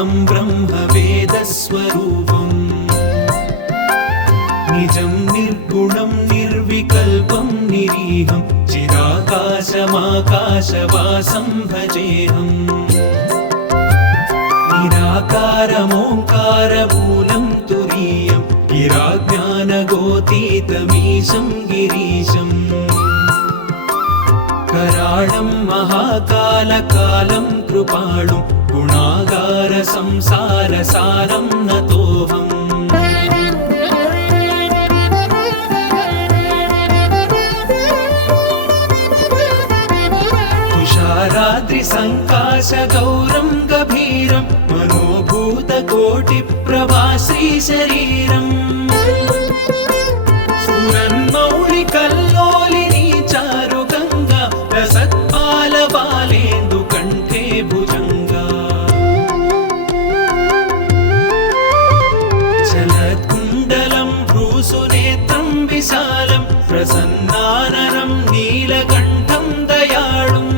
व्यापकं ब्रह्मवेदस्वरूपम् निजं निर्गुणं निर्विकल्पं निरीहं चिदाकाशमाकाशवासं भजेऽहम् निराकारमोङ्कारमूलं तुरीयं गिराज्ञानगोतीतमीशं गिरीशम् कराळं महाकालकालं कृपाणुं गुणागारसंसारसारं नतोऽहम् तुषाराद्रिसङ्काशगौरं गभीरं मनोभूतकोटिप्रभा श्रीशरीरम् स्फुरन्मौलिकल्लोलिनी चारुगङ्गा रसत्पालबालेन्दुकण्ठे भुजङ्गा जलत्कुण्डलं भ्रूसुनेत्रं विशालं प्रसन्नाननं नीलकण्ठं दयाळुम्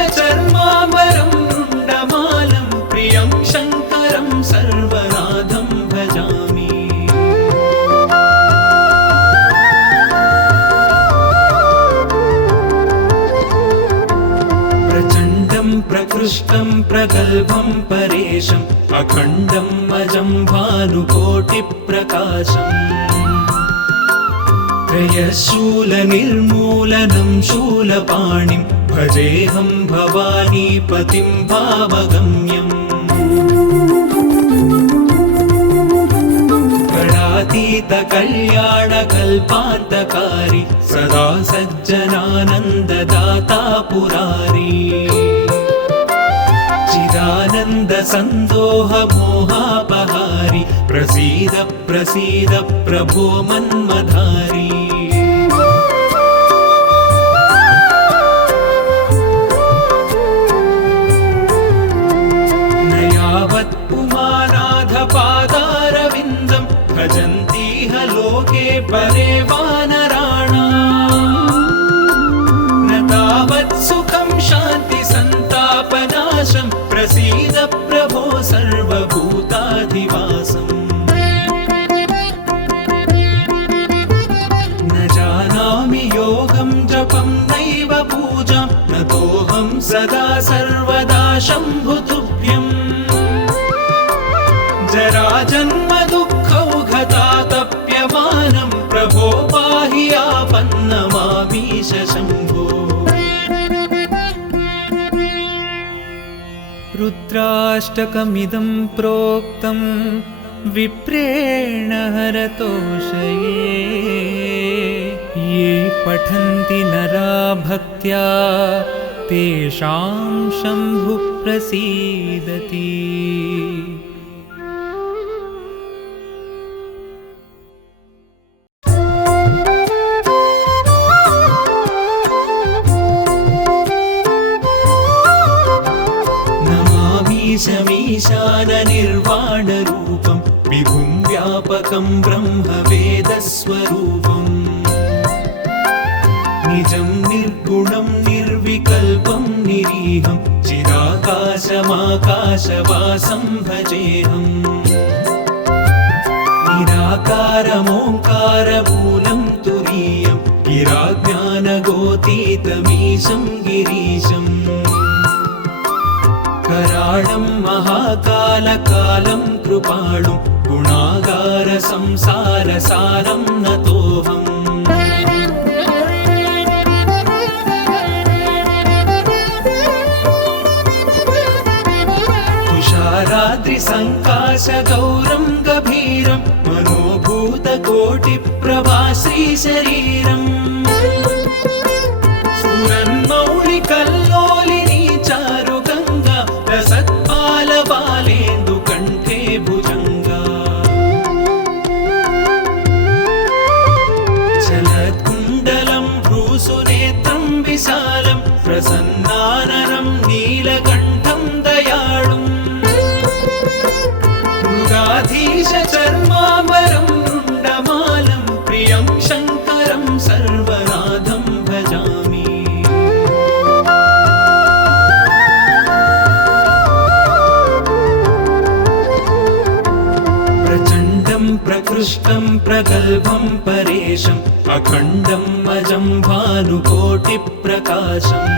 मृगाधीशचर्माम्बरं रुण्डमालं प्रियं शङ्करं सर्वनाथं भजामि प्रचण्डं प्रकृष्टं प्रगल्भं परेशम् अखण्डं अजं भानुकोटिप्रकाशम् त्रयशूलनिर्मूलनं शूलपाणिं भजेऽहं भवानीपतिं भावगम्यम् गणातीतकल्याणकल्पान्तकारी सदा सज्जनानन्ददाता पुरारी चिदानन्दसन्दोहमोहापहारी प्रसीद प्रसीद प्रभो मन्मधारी न यावत् पुमानाथपादारविन्दं भजन्तीह लोके परे वानराणाम् न तावत् सुखं शान्तिसन्तापनाशं प्रसीद प्रभो सर्वभूताधिवासम् न जानामि योगं जपं नैव पूजां नतोऽहं सदा सर्वदा शम्भुतुभ्यम् जराजन्म दुःखौघतातप्यमानं प्रभो पाहि आपन्नमामीश शम्भो रुद्राष्टकमिदं प्रोक्तं विप्रेण हरतोषये ये पठन्ति नरा भक्त्या तेषां शम्भुः प्रसीदति ईशाननिर्वाणरूपं विभुं व्यापकं ब्रह्मवेदस्वरूपम् निजं निर्गुणं निर्विकल्पं निरीहं चिदाकाशमाकाशवासं भजेऽहम् निराकारमोङ्कारमूलं तुरीयं गिराज्ञानगोतीतमीशं गिरीशम् कराळं महाकालकालं कृपाणुं गुणागारसंसारसारं नतोऽहम् तुषाराद्रिसङ्काशगौरं गभीरं मनोभूतकोटिप्रभा श्रीशरीरम् स्फुरन्मौलिकल्लोलिनी चारुगङ्गा रसत्पालबालेन्दुकण्ठे भुजङ्गा जलत्कुण्डलं भ्रूसुनेत्रं विशालं प्रसन्नाननं नीलकण्ठं दयाळुम् मृगाधीशचर्माम्बरं रुण्डमालं प्रियं शङ्करं सर्वनाथं भजामि प्रकृष्टं प्रगल्भं परेशम् अखण्डम् अजं भानुकोटिप्रकाशम्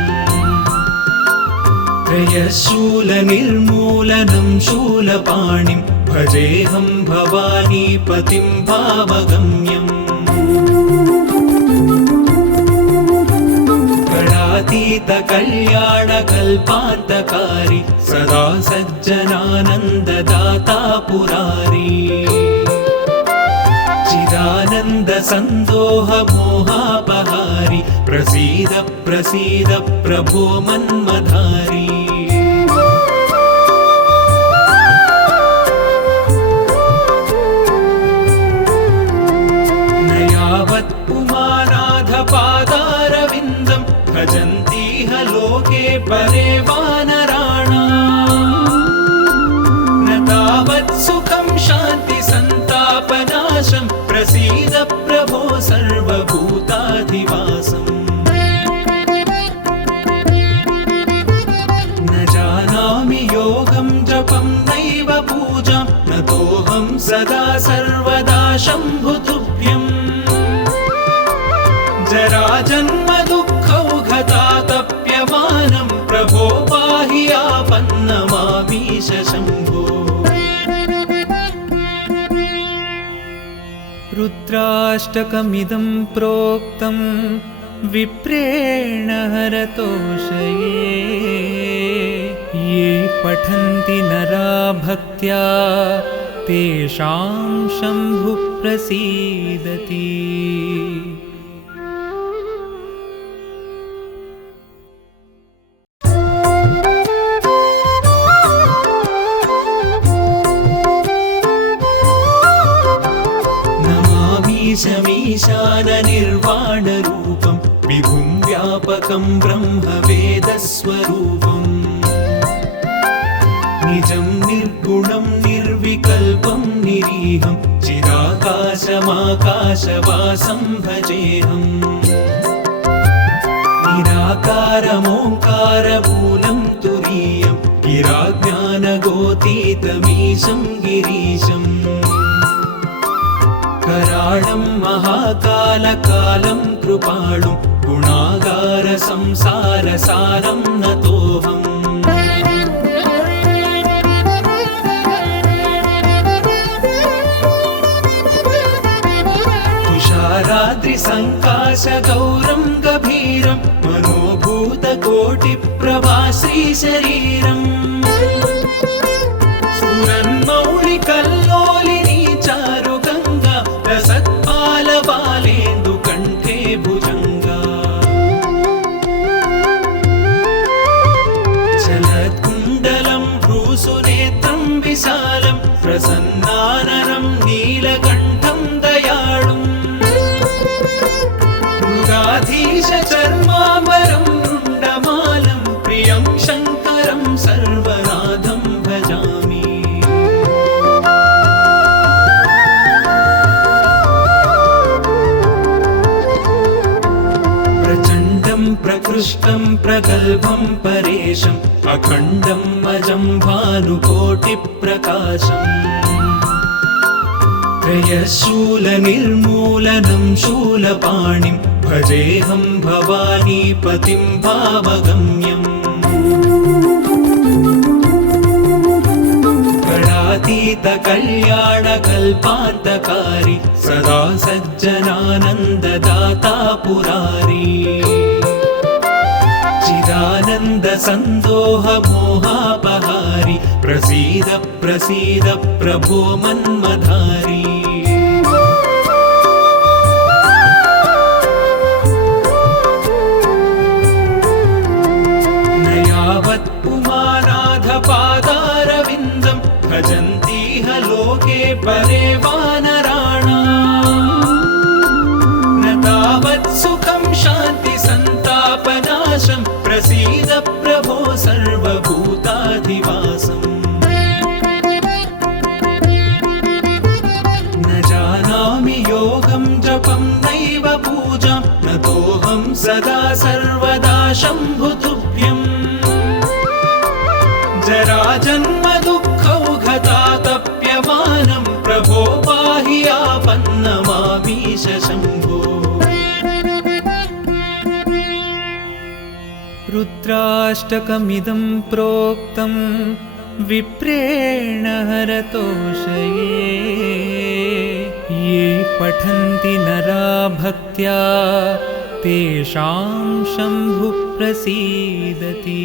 त्रयशूलनिर्मूलनं शूलपाणिं भजेऽहं भवानीपतिं भावगम्यम् गणातीतकल्याणकल्पान्तकारी सदा सज्जनानन्ददाता पुरारी चिदानन्दसन्दोहमोहापहारी प्रसीद प्रसीद प्रभो मन्मधारी न यावत् पुमानाधपादारविन्दं भजन्तीह लोके परे वानराणाम् न तावत् सुखं शान्ति सन्तापनाशं प्रसीद प्रभो सर्वभूताधिवासम् न जानामि योगं जपं नैव पूजां नतोऽहं सदा सर्वदा शम्भुतुभ्यम् जराजन्म दुःखौघतातप्यमानं प्रभो पाहि आपन्नमामीश शम्भो रुद्राष्टकमिदं प्रोक्तं विप्रेण हरतोषये ये पठन्ति नरा भक्त्या तेषां शम्भुः प्रसीदति। ईशाननिर्वाणरूपं विभुं व्यापकं ब्रह्मवेदस्वरूपम् निजं निर्गुणं निर्विकल्पं निरीहं चिदाकाशमाकाशवासं भजेऽहम् निराकारमोङ्कारमूलं तुरीयं गिराज्ञानगोतीतमीशं गिरीशम् कराळं महाकालकालं कृपाणुं गुणागारसंसारसारं नतोऽहम् तुषाराद्रिसङ्काशगौरं गभीरं मनोभूतकोटिप्रभाश्रीशरीरम् स्फुरन्मौलिकल्लोलिनी चारुगङ्गा रसत्पालबालेन्दुकण्ठे भुजङ्गा चलत्कुण्डलं भ्रूसुनेत्रं विशालं प्रसन्नाननं नीलकण्ठं दयाळुम् मृगाधीशचर्माम्बरं रुण्डमालं प्रियं शङ्करं सर्वनाथं भजामि। प्रचण्डं प्रकृष्टं प्रगल्भं परेशम् अखण्डम् अजं भानुकोटिप्रकाशम् त्रयशूलनिर्मूलनं शूलपाणिं भजेऽहं भवानीपतिं भावगम्यम् गणातीतकल्याणकल्पान्तकारी सदा सज्जनानन्ददाता पुरारी चिदानन्दसन्दोहमोहापहारी प्रसीद प्रसीद प्रभो मन्मधारी न यावत् पुमानाधपादारविन्दं भजन्तीह लोके परे वानराणाम् न तावत् सुखं शान्ति सन्तापनाशं प्रसीद प्रभो सर्वभूताधिवासम् न जानामि योगं जपं नैव पूजां नतोऽहं सदा सर्वदा शम्भुतुभ्यम् जराजन्म दुःखौघतातप्यमानं प्रभो पाहि रुद्राष्टकमिदं प्रोक्तं विप्रेण हरतोषये ये पठन्ति नरा भक्त्या तेषां शम्भुः प्रसीदति।